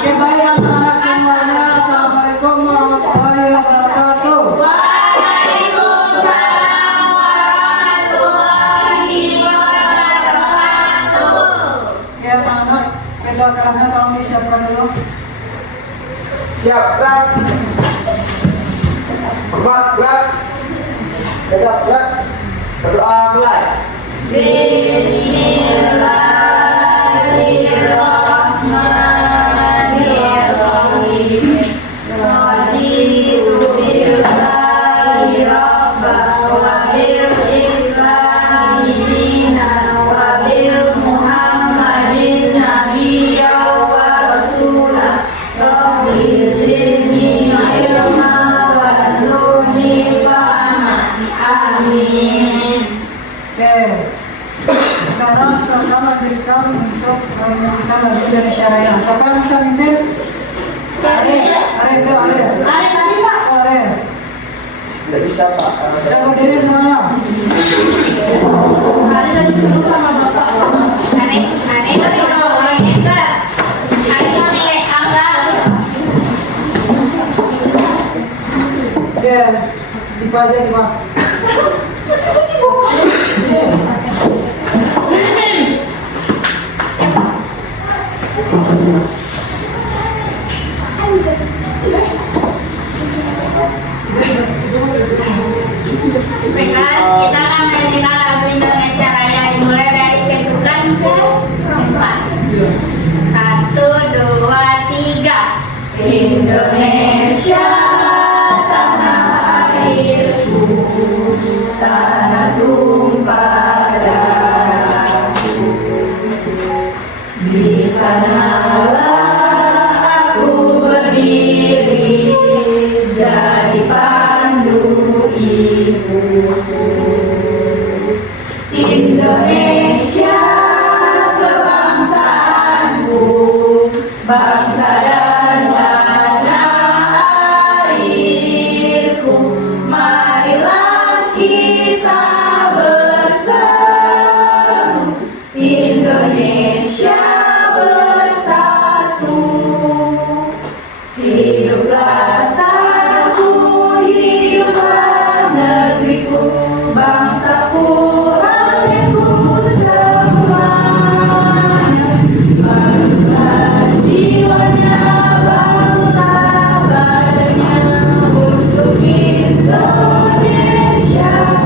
Oke, baik anak-anak semuanya. Assalamualaikum warahmatullahi wabarakatuh. Waalaikumsalam warahmatullahi wabarakatuh. Ya, anak-anak, kita kelasnya tolong disiapkan dulu. Siap, gerak. Hormat, gerak. Tegak, gerak. Berdoa mulai. Bismillahirrahmanirrahim. Raditu billahi rabban wa bil islami dinan wa bil muhammadin nabiyyan wa rasulah. Rabbi zidni ilma warzuqni fahman. Amin. Oke. Sekarang silakan lanjutkan untuk menyanyikan lagu dari Syariah. Siapa yang bisa mimpin? Arif, Pak. Arif. Tidak bisa, Pak. Yang berdiri semuanya. Yes. Dipakai, Pak. Kita akan menyanyikan lagu Indonesia Raya dimulai dari ketukan keempat. 1, 2, 3. Indonesia tanah airku, tanah tumpah darahku. Di sanalah aku berdiri jadi pandu ibuku. Indonesia kebangsaanku, bangsa dan tanah airku. Marilah kita bersatu, Indonesia bersatu. Hiduplah tanahku, hiduplah negeriku, bangsaku, rakyatku semuanya. Bangunlah jiwanya, bangunlah badannya untuk Indonesia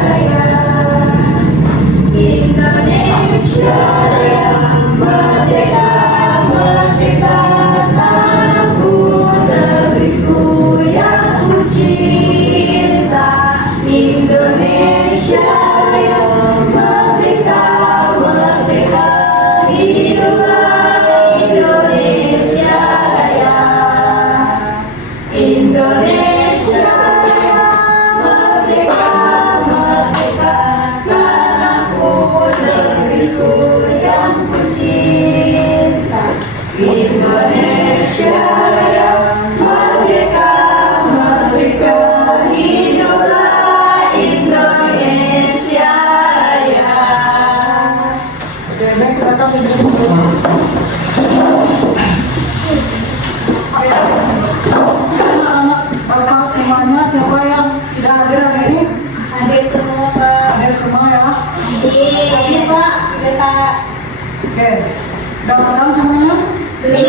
Raya. Indonesia Raya, merdeka, merdeka, tanahku, negeriku yang ku cinta. Indonesia Raya, merdeka, merdeka, hiduplah Indonesia Raya. Indonesia Raya, merdeka, merdeka, tanahku, negeriku yang ku cinta. Indonesia Raya, merdeka, merdeka, hiduplah Indonesia Raya. Oke, baik, silakan duduk dulu. Oke. Anak-anak Bapak semuanya, siapa yang tidak hadir hari ini? Hadir semua, Pak. Hadir semua ya. Hadir, Pak. Hadir, Pak. Oke. Udah datang semuanya? Belum.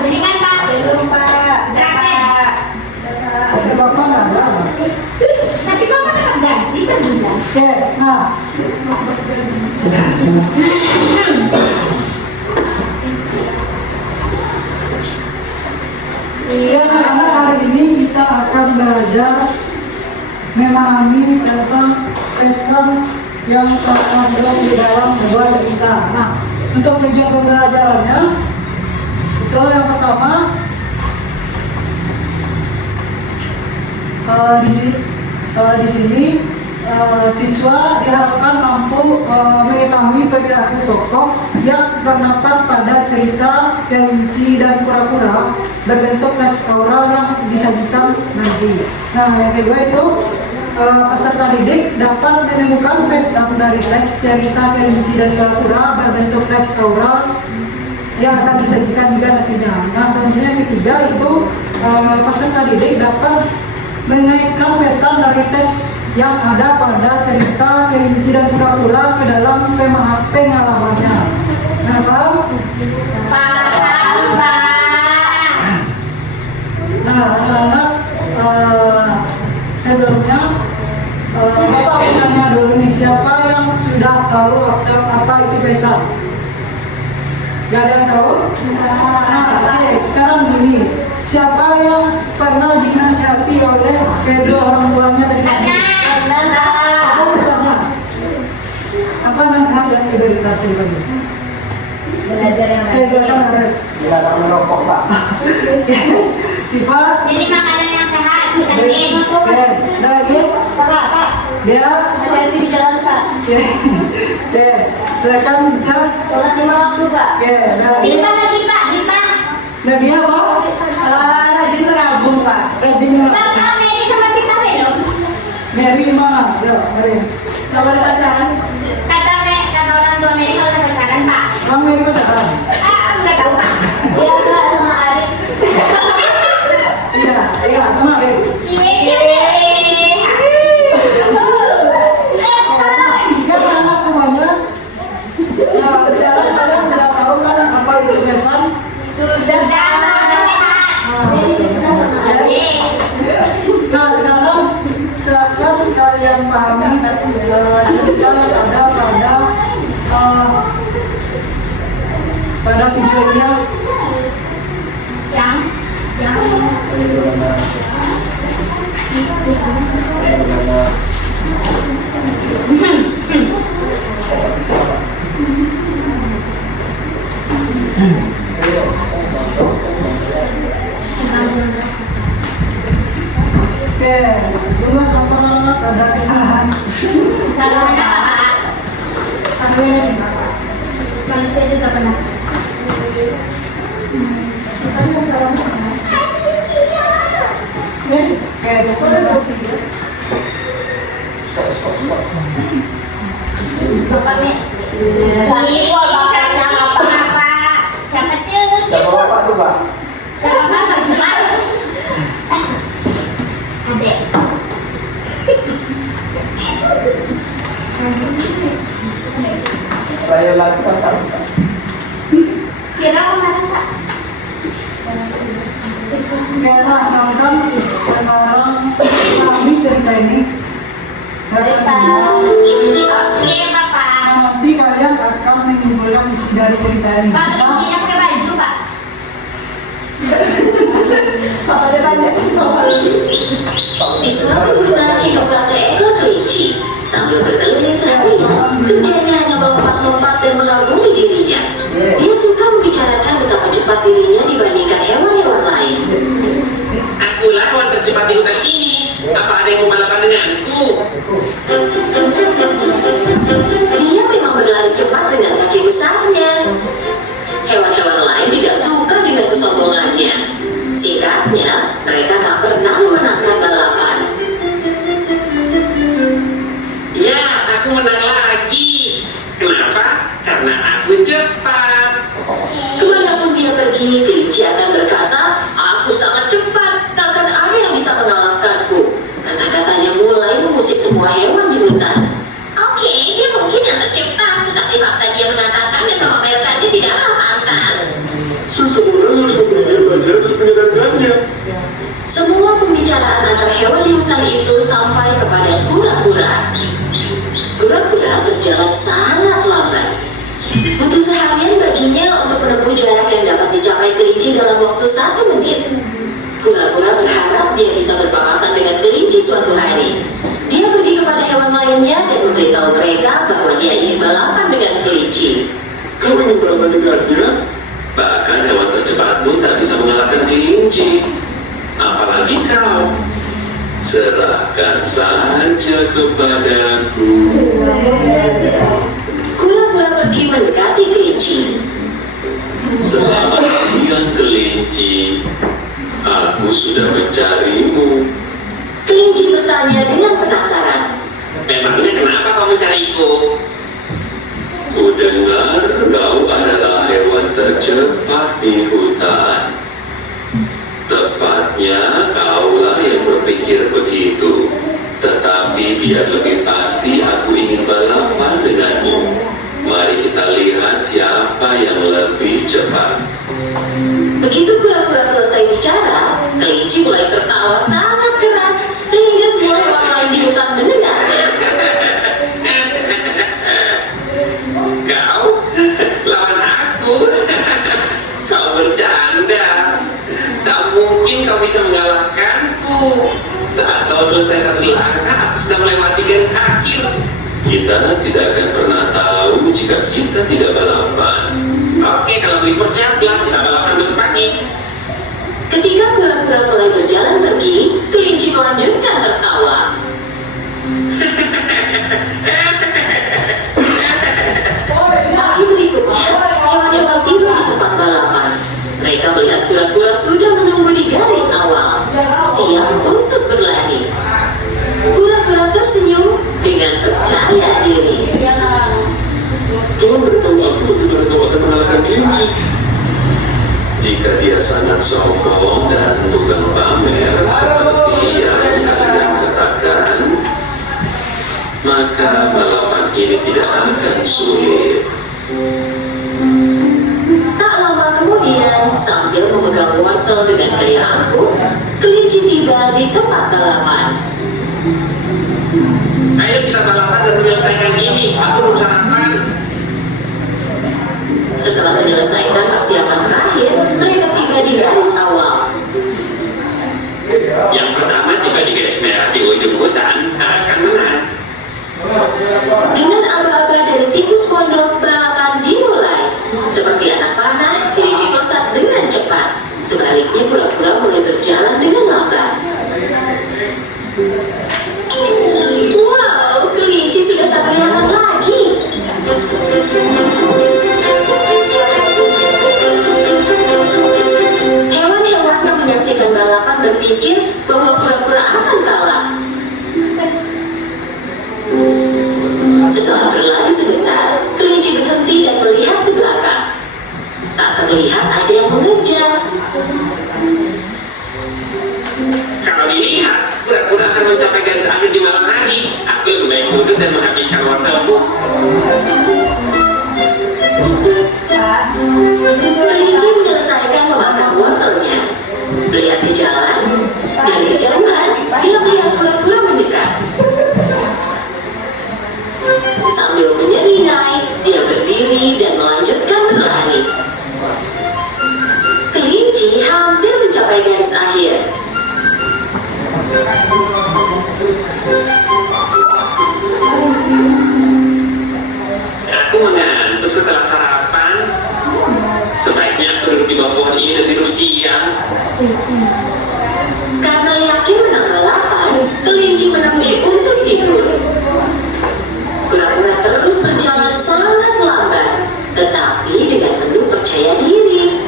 Belum kan, Pak? Belum, Pak. Sudah, Pak. Si Bapak nggak ada. Tapi Bapak dapat gaji kan, Bunda? Oke, nah. Ya, anak hari ini kita akan belajar memahami tentang pesan yang terkandung di dalam sebuah cerita. Nah, untuk tujuan pembelajarannya, itu yang pertama, di sini siswa diharapkan mampu mengetahui perilaku tokoh yang terdapat pada cerita kelinci dan kura-kura berbentuk teks oral yang disajikan nanti. Nah, yang kedua itu peserta didik dapat menemukan pesan dari teks cerita kelinci dan kura-kura berbentuk teks oral yang akan disajikan juga nantinya. Nah, selanjutnya yang ketiga itu peserta didik dapat mengaitkan pesan dari teks yang ada pada cerita kelinci dan kura-kura ke dalam pengalamannya. Nah, paham? Paham, Pak. Nah, anak-anak, sebelumnya Bapak bertanya dulu nih, siapa yang sudah tahu apa itu pesan? Gak ada yang tahu? Nah, oke, sekarang gini, siapa yang pernah dinasihati oleh kedua orang tuanya tadi? Apa pesannya? Apa nasihat yang diberikan tadi? Belajar yang Silakan ada. Dilarang merokok, Pak. Tifa. Jadi makanan yang sehat, vitamin. Oke, ada lagi? Pak. Dia. Hati-hati di jalan, Pak. Oke, silakan bicara. Sholat 5 waktu, Pak. Oke, ada lagi? Dipa lagi, Pak. Dipa. Nah, dia apa? Rajin menabung, Pak. Rajin menabung. Bapak, Mary sama Dipa belum? Mary mana? Ya, Mary. Gak boleh pacaran. Kata orang tua Mary kalau udah pacaran, Pak. Kamu Mary pacaran? Enggak tahu, Pak. Iya, Kak, sama Ari. Iya, sama Mary. Ya, anak semuanya. Nah, sekarang kalian sudah tahu kan apa itu pesan? Sudah, Pak. Nah, sekarang silakan kalian pahami cerita yang ada pada videonya. Yang Oke, tunggu sebentar, ada kesalahan. kesalahan apa, Pak? Manusia juga pernah salah. Bapak nih. Caranya apa? Siapa tuh? Siapa Bapak tuh, Pak? Siapa Bapak? Adek. Raya lagi Pak. Kira kemarin, Pak? Nah, sekarang kami cerita ini. Saya akan Oke, Bapak. nanti kalian akan menyimpulkan isi dari cerita ini. Pak, Bisa? kuncinya pakai baju, Pak. Di suatu hutan hiduplah seekor kelinci. Sambil berkeliling seharian, kerjanya hanya melompat-lompat dan mengagumi dirinya. Dia suka membicarakan betapa cepat dirinya dibandingkan hewan-hewan lain. Akulah hewan tercepat di hutan ini. Apa ada yang mau balapan denganku? Dia memang berlari cepat dengan kaki besarnya. Hewan-hewan lain tidak suka dengan kesombongannya. Singkatnya, mereka tak pernah memenangkan balapan. Ya, aku menang lagi. Kenapa? Karena aku cepat. Kemanapun dia pergi, kelinci akan berkata, "Aku sangat cepat, takkan ada yang bisa mengalahkanku." Kata-katanya mulai mengusik semua hewan di hutan. Oke, dia mungkin yang tercepat, tetapi fakta dia mengatakan dan memamerkannya tidaklah pantas. Seseorang harus belajar untuk menyenangkannya. Semua pembicaraan antara hewan di hutan itu sampai kepada kura-kura. Kura-kura berjalan sangat lambat. Butuh seharian baginya untuk menempuh jarak yang dapat dicapai kelinci dalam waktu 1 menit. Kura-kura berharap dia bisa berpapasan dengan kelinci suatu hari. Dia pergi kepada hewan lainnya dan memberitahu mereka bahwa dia ingin balapan dengan kelinci. Kau ingin balapan dengannya? Bahkan hewan tercepat pun tak bisa mengalahkan kelinci. Apalagi kau. Serahkan saja kepadaku. Kura-kura pergi mendekati kelinci. Selamat siang kelinci. Aku sudah mencarimu. Kelinci bertanya dengan penasaran. Memangnya kenapa kau mencariku? Ku dengar kau adalah hewan tercepat di hutan. Tepatnya kaulah yang berpikir begitu. Tetapi biar lebih pasti aku ingin balapan denganmu. Mari kita lihat siapa yang lebih cepat. Begitu kura-kura selesai bicara, kelinci mulai tertawa sangat keras sehingga semua hewan lain di hutan mendengarnya. Kau lawan aku. Kau bercanda. Tak mungkin kau bisa mengalahkanku. Saat kau selesai satu langkah, aku sudah melewati garis akhir. Kita tidak akan pernah tahu jika kita tidak balapan. Oke, kalau begitu persiaplah, kita balapan besok pagi. Ketika kura-kura mulai berjalan pergi, kelinci melanjutkan tertawa. Pagi berikutnya, hewan-hewan tiba di tempat balapan. Mereka melihat kura-kura sudah menunggu di garis awal, siap untuk berlari. Kura-kura tersenyum dengan percaya diri. Tuhan beritahu aku bagaimana kau akan mengalahkan kelinci. Jika dia sangat sombong dan tukang pamer seperti yang kalian katakan, maka balapan ini tidak akan sulit. Tak lama kemudian, sambil memegang wortel dengan gaya angkuh, kelinci tiba di tempat balapan. Ayo kita balapan dan menyelesaikan ini. Aku belum sarapan. Setelah menyelesaikan persiapan terakhir, mereka tiba di garis awal. Yang pertama tiba di garis merah di ujung hutan akan menang. Dengan aba-aba dari tikus pondok, balapan dimulai. Seperti anak panah, kelinci melesat dengan cepat. Sebaliknya, kura-kura mulai berjalan dengan lambat. Wow, kelinci sudah tak kelihatan lagi. Hewan-hewan yang menyaksikan balapan berpikir bahwa kura-kura akan kalah. Setelah berlari sebentar, kelinci berhenti dan melihat ke belakang. Tak terlihat ada yang mengejar. Kalau dilihat, kura-kura akan mencapai garis akhir di malam hari. Aku lebih baik duduk dan menghabiskan wortelku. Kelinci menyelesaikan memakan wortelnya. Melihat ke jalan, dari kejauhan, dia melihat kura-kura mendekat. Sambil menyeringai, dia berdiri dan melanjutkan berlari. Kelinci hampir mencapai garis akhir. Aku mengantuk setelah sarapan. Sebaiknya aku duduk di bawah pohon ini dan tidur siang. Karena yakin menang balapan, kelinci menemui untuk tidur. Kura-kura terus berjalan sangat lambat, tetapi dengan penuh percaya diri.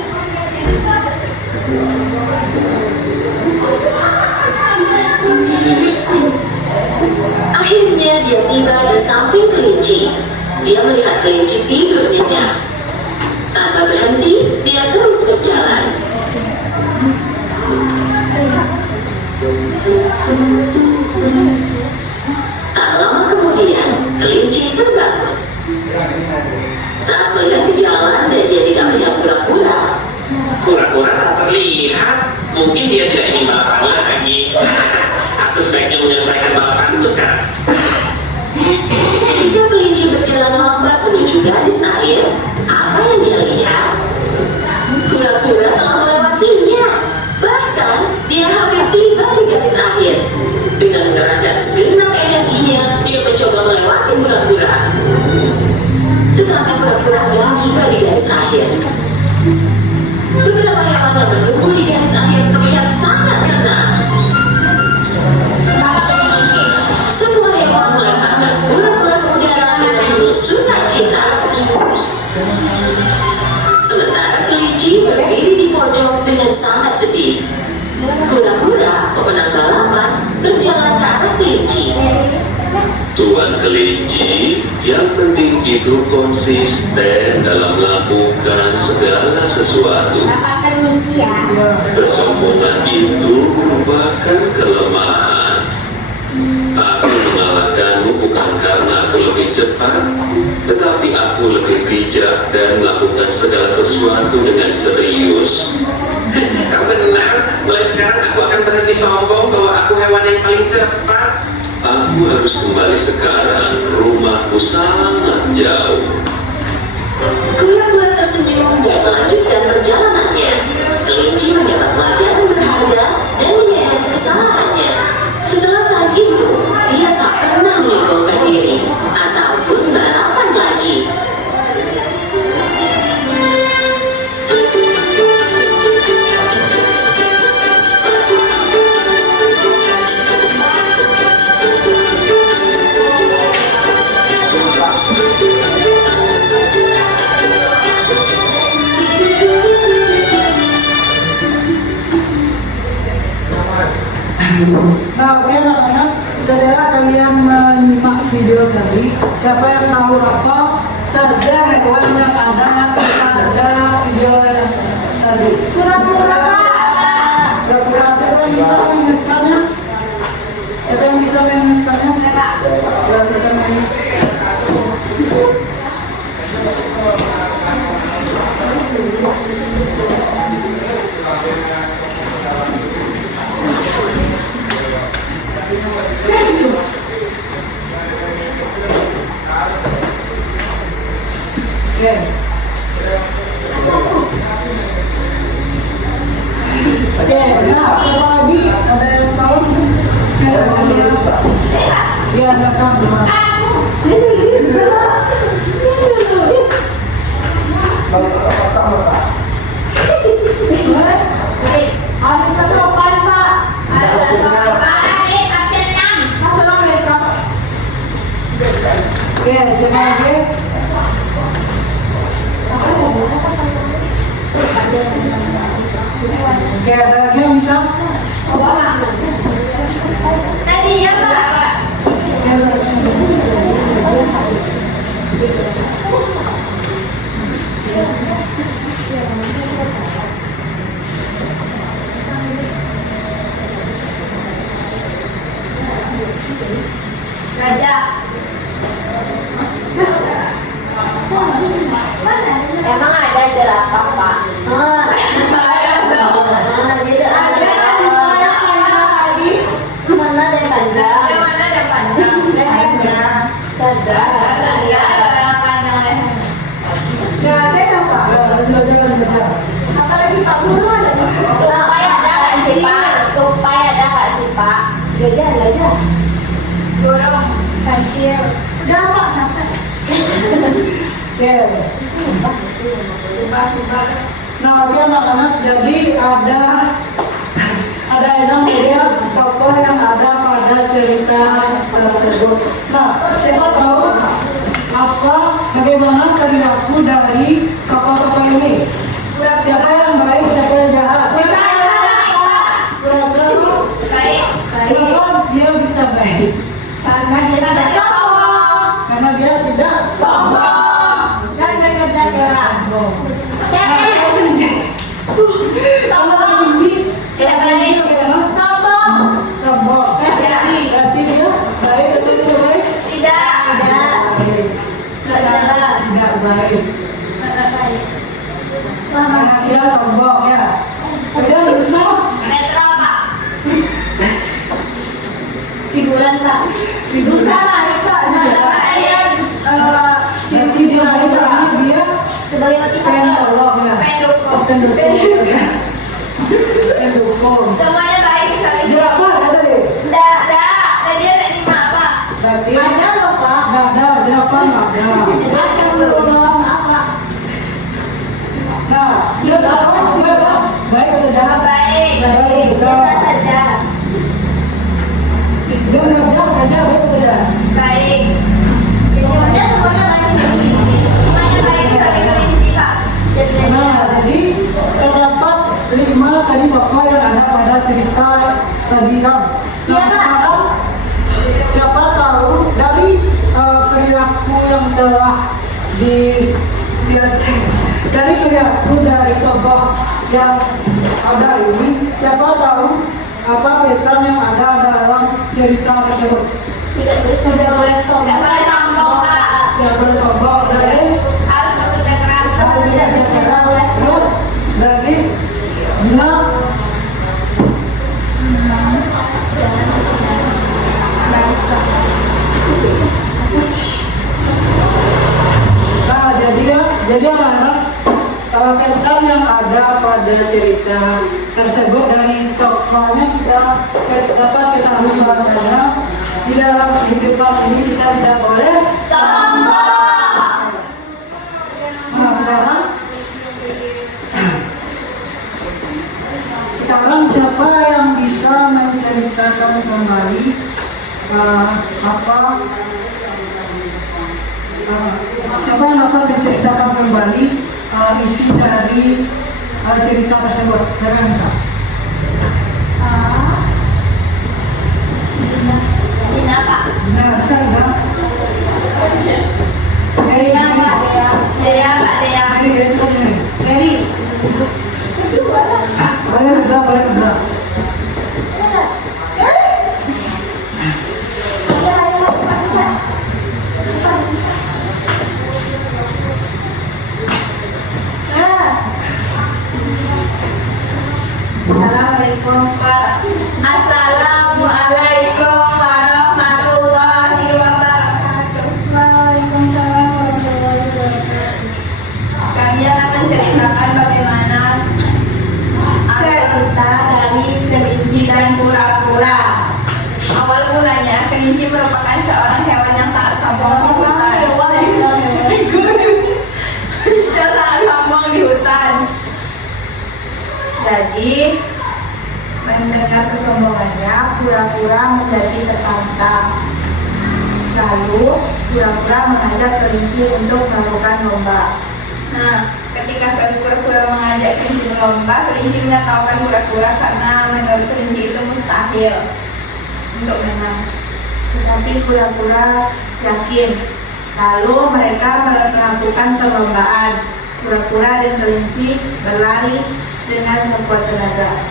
Akhirnya dia tiba di samping kelinci. Dia melihat kelinci tidur nyenyak. Tanpa berhenti, dia terus berjalan. Tak lama kemudian, kelinci terbangun. Saat melihat ke jalan dan dia tidak melihat kura-kura, Kura-kura tak terlihat. Mungkin dia tidak ingin balapan lagi. Aku sebaiknya menyelesaikan balapanku sekarang. ketika kelinci berjalan lambat menuju garis akhir, apa yang dia lihat? Kura-kura telah melewatinya. Bahkan, dia hampir tiba di garis akhir. Dengan mengerahkan segenap energinya, dia mencoba melewati kura-kura. Tetapi kura-kura sudah tiba di garis akhir. Beberapa hewan yang menunggu di garis akhir terlihat sangat senang. Semua hewan melemparkan kura-kura ke udara dengan penuh sukacita. Sementara kelinci berdiri di pojok dengan sangat sedih. Kura-kura, pemenang balapan, berjalan ke arah kelinci. Tuan Kelinci, yang penting itu konsisten dalam melakukan segala sesuatu. Dapatkan misi ya. Kesombongan itu merupakan kelemahan. Aku mengalahkanmu bukan karena aku lebih cepat, tetapi aku lebih bijak dan melakukan segala sesuatu dengan serius. Kau benar, mulai sekarang aku akan berhenti sombong bahwa aku hewan yang paling cepat. Aku harus kembali sekarang, rumahku sangat jauh. Kura-kura tersenyum dan melanjutkan perjalanannya. Kelinci mendapat pelajaran berharga dan menyadari kesalahannya. Setelah saat itu, dia tak pernah menyombongkan diri ataupun balapan lagi. Nah, oke anak-anak, saudara kalian menyimak video tadi. Siapa yang tahu apa saja hewan yang ada pada video yang tadi? Kura-kura Pak. Kura-kura, siapa yang bisa menjelaskannya? Siapa yang bisa menjelaskannya? Ya, kita main. Oke. Oke, nah apa lagi? Ada yang tahu? Ya, ya, ada kamu. Oke, siapa lagi? Oke, ada lagi yang bisa? Tadi ya Pak. Raja. Emang ada jerapah Pak? Mana ada panda? Mana ada panda? Lehernya. Panda. Ada panda leher. Gak ada ya Pak? Jangan baca. Apalagi Pak Guru ada. Tupai ada nggak sih Pak? Tupai ada nggak sih Pak? Gajah. Burung kancil. Udah Pak sampai. Oke. Nah, oke anak-anak, jadi ada enam model tokoh yang ada pada cerita tersebut. Nah, siapa tahu bagaimana perilaku dari tokoh-tokoh ini? Siapa yang baik, siapa yang jahat? Pura-pura Baik. kenapa dia bisa baik? Karena dia tidak sombong. Karena dia tidak Sombong. Dan bekerja keras. Kalau kelinci, Tidak baik. bagaimana? Sombong. Sombong. Tidak. Berarti dia baik atau tidak baik? Tidak. Baik. Tidak baik. Karena dia sombong ya. Udah berusaha. Metro Pak. Hiburan Pak. Usaha Pak. Berarti dia baik karena dia Sebagai penolong ya. pendukung. Pendukung. Semuanya baik kecuali Dia apa kata deh? Tidak. Dan dia tidak terima Pak. Berarti Ada loh Pak. nggak ada. Dia apa nggak ada? Jelaskan dulu dong apa? Nah, dia apa? Dia apa? Baik atau jahat? Baik. Baik. Biasa saja. Dia ngajak baik atau jahat? Baik. Semuanya baik kecuali semuanya baik kecuali kelinci Pak. Nah, jadi terdapat 5 tadi tokoh yang ada pada cerita tadi kan. Nah, Iya, Pak. sekarang siapa tahu dari dari perilaku yang telah dilihat, dari perilaku dari tokoh yang ada ini, siapa tahu apa pesan yang ada dalam cerita tersebut. Tidak boleh sombong. Tidak boleh sombong, berarti Harus bekerja keras. harus bekerja keras. Terus lagi Gina. Nah, jadi anak-anak, pesan yang ada pada cerita tersebut dari tokohnya kita dapat ketahui bahwasanya di dalam kehidupan ini kita tidak boleh Sombong. Nah, sekarang siapa yang bisa menceritakan kembali siapa yang dapat menceritakan kembali isi dari cerita tersebut? Siapa yang bisa? Dina, Pak. Nah, bisa enggak? Mary, Dea, Pak. Dea. Mary, ya cukup Mary. Mary, boleh udah. Assalamualaikum warahmatullahi wabarakatuh. Waalaikumsalam warahmatullahi wabarakatuh. Kami akan menceritakan bagaimana cerita dari kelinci dan kura-kura. Awal mulanya, kelinci merupakan seorang hewan yang sangat sombong di hutan. Yang sangat sombong di hutan. Jadi, mendengar kesombongannya, kura-kura menjadi tertantang. Lalu, kura-kura mengajak kelinci untuk melakukan lomba. Nah, ketika kura-kura mengajak kelinci berlomba, kelinci menertawakan kura-kura karena menurut kelinci itu mustahil untuk menang. Tetapi kura-kura yakin. Lalu mereka melakukan perlombaan. Kura-kura dan kelinci berlari dengan sekuat tenaga.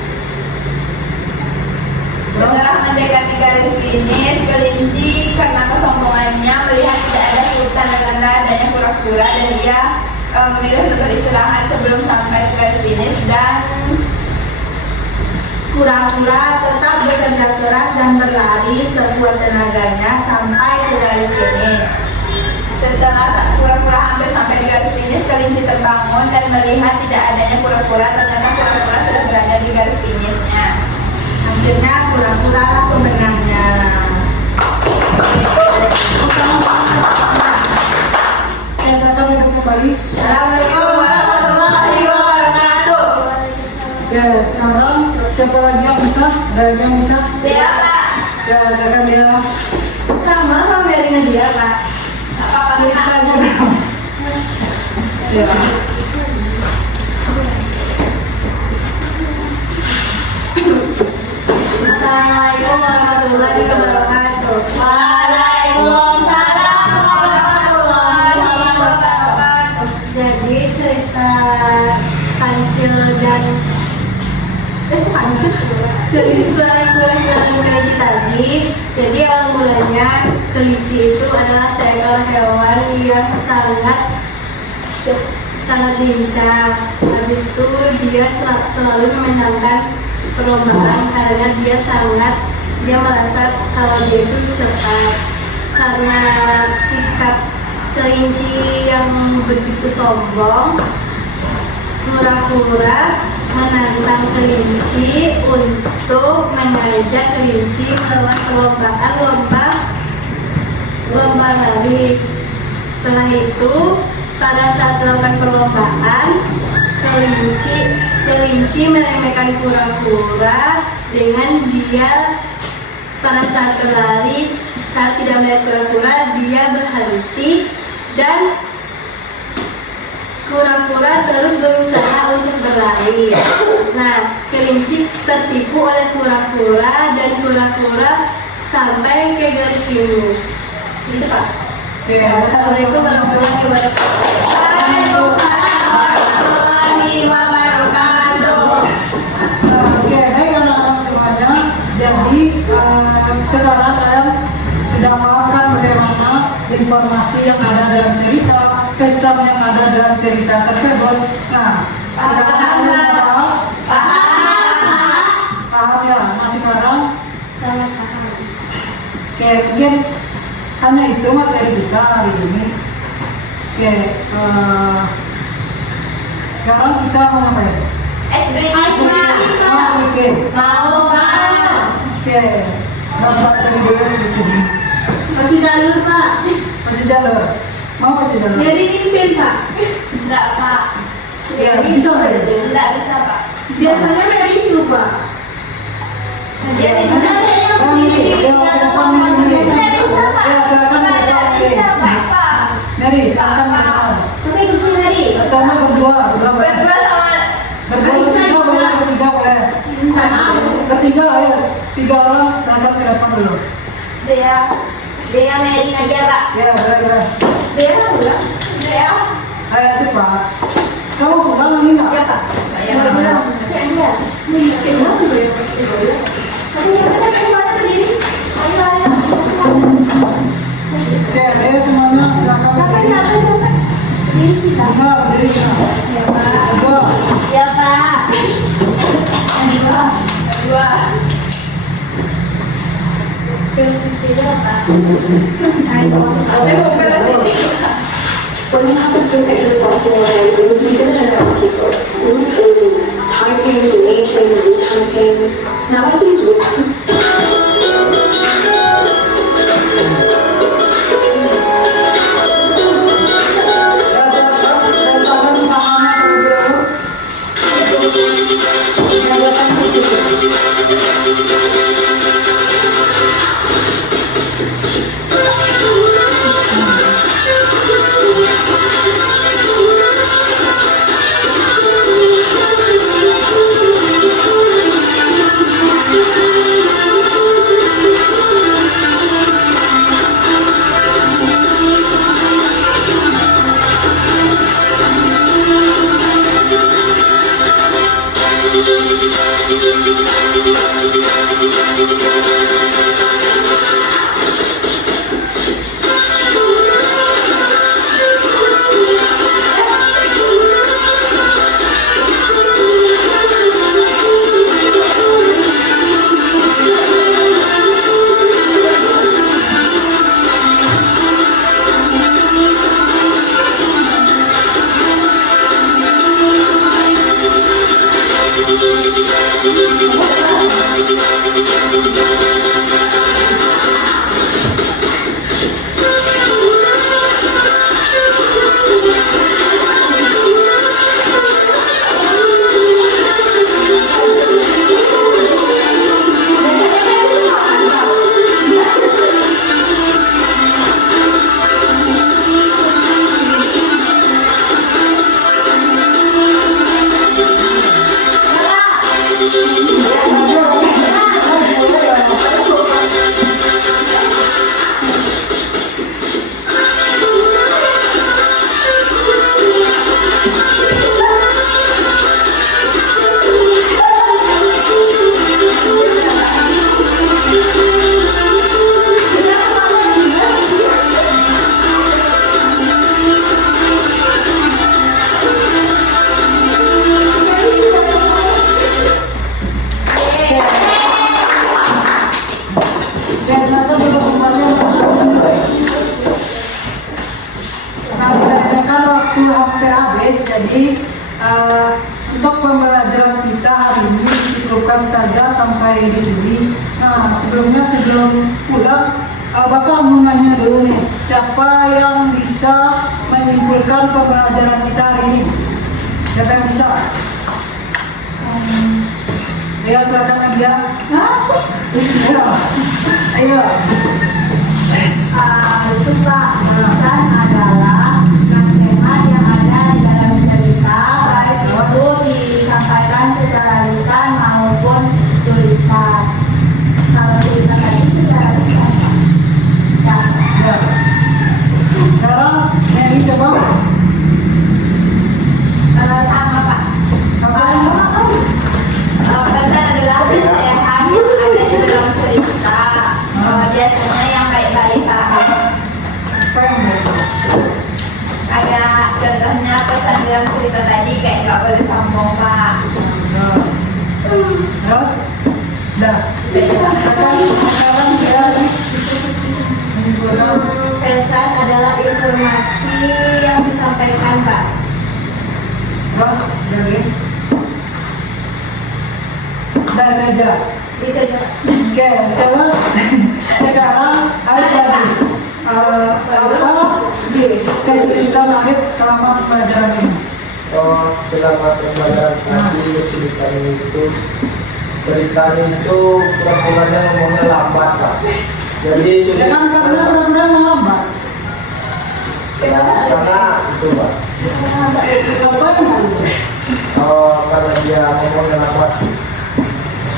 Setelah mendekati garis finish, kelinci karena kesombongannya melihat tidak ada tanda-tanda adanya kura-kura dan dia memilih untuk beristirahat sebelum sampai ke garis finish, dan kura-kura tetap bekerja keras dan berlari sekuat tenaganya sampai ke garis finish. Setelah kura-kura hampir sampai di garis finish, kelinci terbangun dan melihat tidak adanya kura-kura. Ternyata kura-kura sudah berada di garis finishnya. Akhirnya kura-kura pemenangnya. Saya akan duduk kembali. Assalamualaikum warahmatullahi wabarakatuh. Ya, sekarang siapa lagi yang bisa? Ada lagi yang bisa? Dea, Pak. Ya, silakan dia. Sama biarin dia, Pak. Apa-apa kita aja. Ya. Assalamualaikum warahmatullahi wabarakatuh. Waalaikumsalam warahmatullahi wabarakatuh. Jadi cerita Kancil dan cerita kura-kura dan kelinci tadi. Jadi awal mulanya kelinci itu adalah seekor hewan yang sangat lincah. Habis itu dia selalu memenangkan perlombaan karena dia merasa kalau dia itu cepat. Karena sikap kelinci yang begitu sombong, kura-kura menantang kelinci untuk mengajak kelinci lewat perlombaan lomba lari. Setelah itu, pada saat melakukan perlombaan, kelinci meremehkan kura-kura dengan dia pada saat berlari, saat tidak melihat kura-kura, dia berhenti dan kura-kura terus berusaha untuk berlari. Nah, kelinci tertipu oleh kura-kura dan kura-kura sampai ke garis finish. Gitu Pak. Oke, Assalamualaikum warahmatullahi wabarakatuh. Waalaikumsalam warahmatullahi wabarakatuh. Oke, baik anak-anak semuanya. Jadi sekarang kalian sudah paham kan bagaimana informasi yang ada dalam cerita, pesan yang ada dalam cerita tersebut. Nah, sekarang kalian paham? Paham ya? Nah, sekarang Sangat paham. oke, mungkin hanya itu materi kita hari ini. Oke, sekarang kita mau ngapain? Es beri Mas sedikit. Mau Pak. Oke, Bapak cari dulu sedikit. Pakai jalur Pak. Pacu jalur. Mau pacu jalur? Jadi mimpin Pak. Enggak Pak. Ya, bisa nggak ya? Enggak bisa Pak. Bisa. Biasanya dari itu Pak. Jadi Ya, silakan Pak. Mary, silakan silakan. Tapi kursi Mary. Pertama berdua boleh. Berdua sama Bertiga boleh, bertiga boleh. Bertiga ya, 3 orang silakan ke depan dulu. Dea Mary Nadia Pak. Ya, boleh. Dea pulang. Dea. Ayo cepat. Kamu pulang lagi nggak? Ya Pak. Ya, pulang. Oke, ayo semuanya silakan berdiri. Bunga berdiri. Bunga. Ya Pak. Dua. When you have the perfect responsibility, it was because there's other people. Ruth Olu, typing, deleting, retyping. Now I use Ya, silakan. Letakkan tangannya terlebih dahulu. Ya, letakkan terlebih dahulu. Untuk pembelajaran kita hari ini cukupkan saja sampai di sini. Nah, sebelum pulang, Bapak mau nanya dulu nih, siapa yang bisa menyimpulkan pembelajaran kita hari ini? Siapa yang bisa? Ayo silakan Nadia. Ayo. Itu Pak, pesan adalah nasihat yang ada di dalam cerita baik itu disampaikan secara lisan maupun tulisan. Kalau tulisan tadi secara lisan. Ya. Terus, dah. Sekarang dia menyimpulkan. Pesan adalah informasi yang disampaikan, Pak. Terus, lagi. Dan meja. Itu aja. Oke, jelas. Sekarang ada lagi. Apa kesulitan Arif selama pelajaran ini? Oh, selama pembelajaran tadi kesulitan itu ceritanya itu pura-puranya ngomongnya lambat Pak. Jadi sulit. Jangan karena pura-pura melambat. Karena itu Pak. Apa yang Oh, karena dia ngomongnya lambat.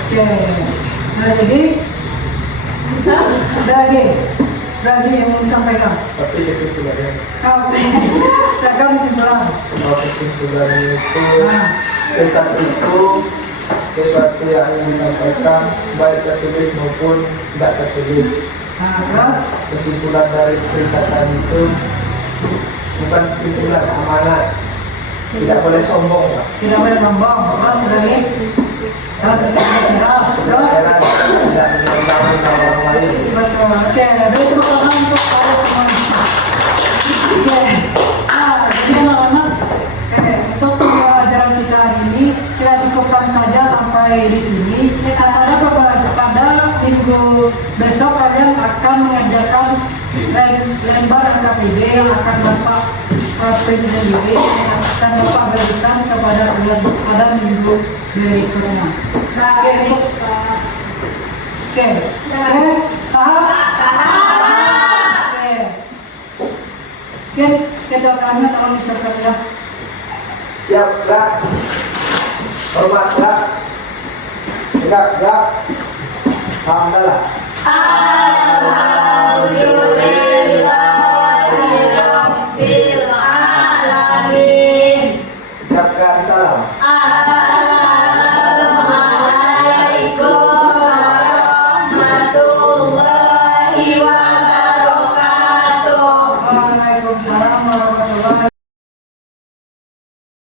Oke. Nah, jadi ada lagi yang mau disampaikan. Tapi kesimpulannya, Oke. Nah, kesimpulan. kalau kesimpulannya itu Nah, pesan itu sesuatu yang disampaikan baik tertulis maupun tidak tertulis. nah, terus Kesimpulan dari cerita tadi itu bukan kesimpulan amanat, tidak boleh sombong Pak. tidak boleh sombong. Terus lagi. Terus terus. Heran, tidak menyenangkan orang lain. Betul. Oke, jadi itu karena untuk para semuanya. Oke. Nah, jadi anak-anak, untuk pembelajaran kita hari ini kita cukupkan saja sampai di sini. Pada minggu besok kalian akan mengerjakan lembar KPD yang akan Bapak print sendiri yang akan Bapak berikan kepada kalian pada minggu berikutnya. Oke, paham? Oke. Oke, kita akan tolong disiapkan ya. Siap gak? Hormat gak? Tegak gak? Alhamdulillah. Alhamdulillahirabbil alamin. Ucapkan salam.